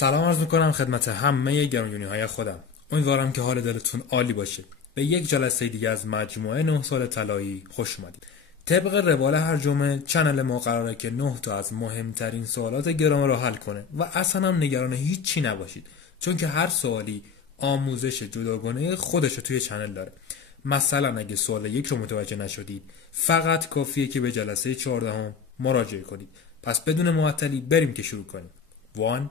سلام عرض میکنم خدمت همه گرامیونی های خودم. امیدوارم که حال دلتون عالی باشه. به یک جلسه دیگه از مجموعه 9 سال طلایی خوش اومدید. طبق روال هر جمعه چنل ما قراره که 9 تا از مهمترین سوالات گرامر رو حل کنه و اصلا هم نگران هیچی نباشید، چون که هر سوالی آموزش جداگانه خودش رو توی چنل داره. مثلا اگه سوال 1 رو متوجه نشدید فقط کافیه که به جلسه 14 مراجعه کنید. پس بدون معطلی بریم که شروع کنیم. 1.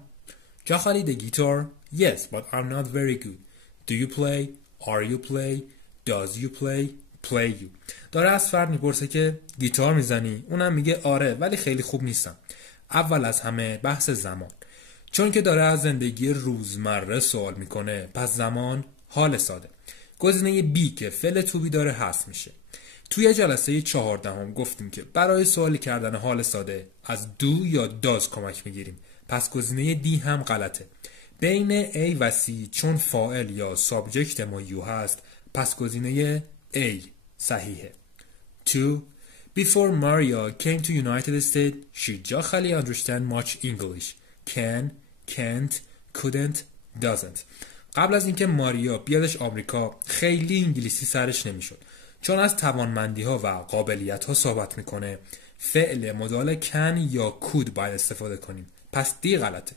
Jahali the guitar? Yes, but I'm not very good. Do you play? Are you play? Does you play? Play you. داره از فرد میپرسه که گیتار میزنی؟ اونم میگه آره ولی خیلی خوب نیستم. اول از همه بحث زمان. چون که داره از زندگی روزمره سوال میکنه، پس زمان حال ساده. گزینه B که فعل to be داره حذف میشه. توی جلسه 14 گفتیم که برای سوالی کردن حال ساده از do یا does کمک میگیریم. پس گزینه D هم غلطه. بین A و C چون فاعل یا سابجکت ما you هست، پس گزینه A صحیحه. 2. Before Maria came to United States, she جاخلی understand much English. Can, can't, couldn't, doesn't. قبل از اینکه ماریا بیادش آمریکا خیلی انگلیسی سرش نمیشد. چون از توانمندی ها و قابلیت ها صحبت میکنه، فعل مدال can یا could باید استفاده کنیم. پس دی غلطه.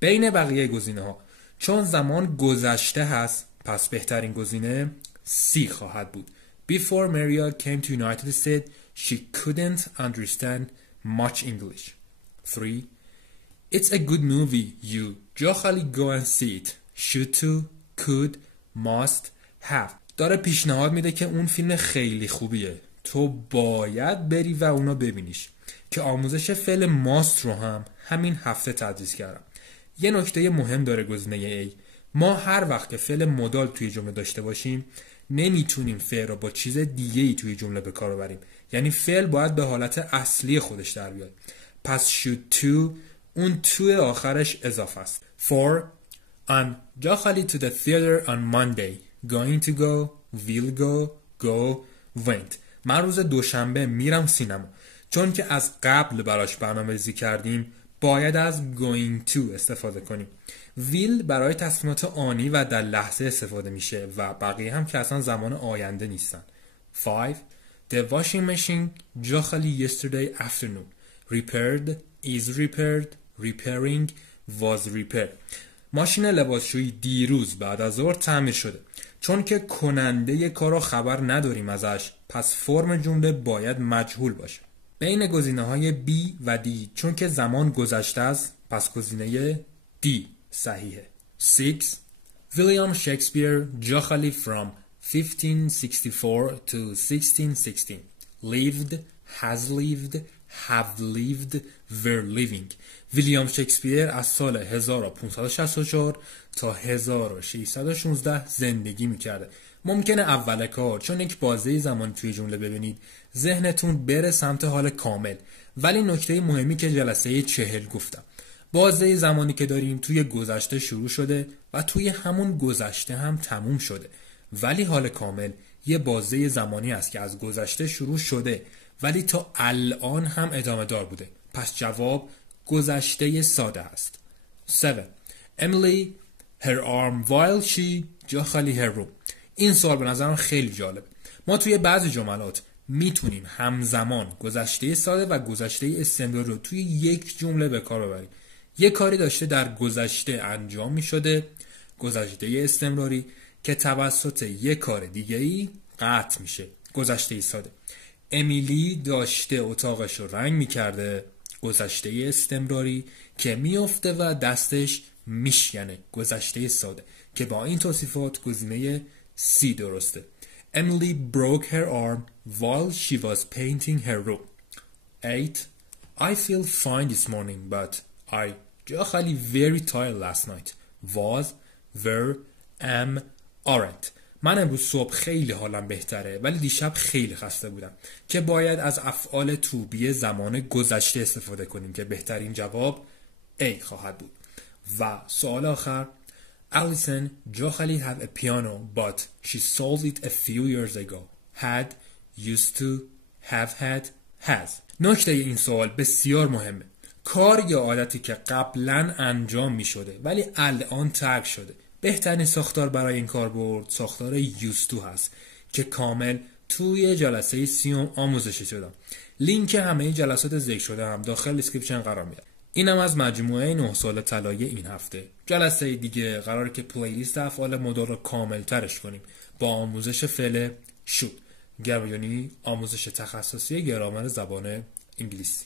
بین بقیه گزینه ها چون زمان گذشته هست، پس بهترین گزینه C خواهد بود. Before Maria came to United States, she couldn't understand much English. 3. It's a good movie. You جاخلی go and see it. Should to, could, must, have. داره پیشنهاد میده که اون فیلم خیلی خوبیه. تو باید بری و اونو ببینیش. که آموزش فعل ماست رو هم همین هفته تدریس کردم. یه نکته مهم داره گزینه A. ما هر وقت که فعل مدال توی جمله داشته باشیم نمیتونیم فعل رو با چیز دیگه‌ای توی جمله به کار ببریم. یعنی فعل باید به حالت اصلی خودش در بیاد. پس should to اون to آخرش اضافه است. 4. I'm جاخلی to the theater on Monday. Going to go, will go, went. من روز دوشنبه میرم سینما. چون که از قبل براش برنامه‌ریزی کردیم باید از going to استفاده کنیم. will برای تصمیمات آنی و در لحظه استفاده میشه و بقیه هم که اصلا زمان آینده نیستن. 5. The washing machine جاخلی yesterday afternoon. Repaired, is repaired, repairing, was repaired. ماشین لباسشویی دیروز بعد از ظهر تعمیر شده. چون که کننده کارو خبر نداریم ازش، پس فرم جمله باید مجهول باشه. بین گزینه‌های B و D چون که زمان گذشته است، پس گزینه D صحیحه. 6. William Shakespeare جاخلی from 1564 to 1616 lived, has lived, have lived, were living. ویلیام شکسپیر از سال 1564 تا 1616 زندگی میکرده. ممکنه اول کار چون یک بازه زمان توی جمله ببینید ذهنتون بره سمت حال کامل، ولی نکته مهمی که جلسه 40 گفتم، بازه زمانی که داریم توی گذشته شروع شده و توی همون گذشته هم تموم شده، ولی حال کامل یه بازه زمانی است که از گذشته شروع شده ولی تا الان هم ادامه دار بوده. پس جواب گذشته ساده است. 7. Emily her arm while she جاخلی her room. این سوال به نظرم خیلی جالب. ما توی بعضی جملات میتونیم همزمان گذشته ساده و گذشته استمراری رو توی یک جمله به کار ببریم. یک کاری داشته در گذشته انجام میشده، گذشته استمراری که توسط یک کار دیگه‌ای قطع میشه، گذشته ساده. امیلی داشته اتاقش رو رنگ میکرده، گذشته استمراری که میفته و دستش میشکنه، گذشته ساده که با این توصیفات گزینه C درسته. Emily broke her arm while she was painting her room. 8. I feel fine this morning but I جاخلی very tired last night. Was, were, am, aren't. من امروز صبح خیلی حالم بهتره ولی دیشب خیلی خسته بودم، که باید از افعال to be زمان گذشته استفاده کنیم که بهترین جواب A خواهد بود. و سوال آخر، Allison جاخلی had a piano but she sold it a few years ago. Had, used to, have had, has. نکته این سوال بسیار مهمه. کار یا عادتی که قبلا انجام می شده ولی الان ترک شده. بهترین ساختار برای این کاربرد ساختار used to هست که کامل توی جلسه 30 آموزشی شدم. لینک همه جلسات ذکر شده هم داخل دیسکریپشن قرار میدم. اینم از مجموعه 9 سال طلایی این هفته. جلسه دیگه قراره که پلیلیست افعال مدار رو کامل ترش کنیم با آموزش فعل should، یعنی آموزش تخصصی گرامر زبان انگلیسی.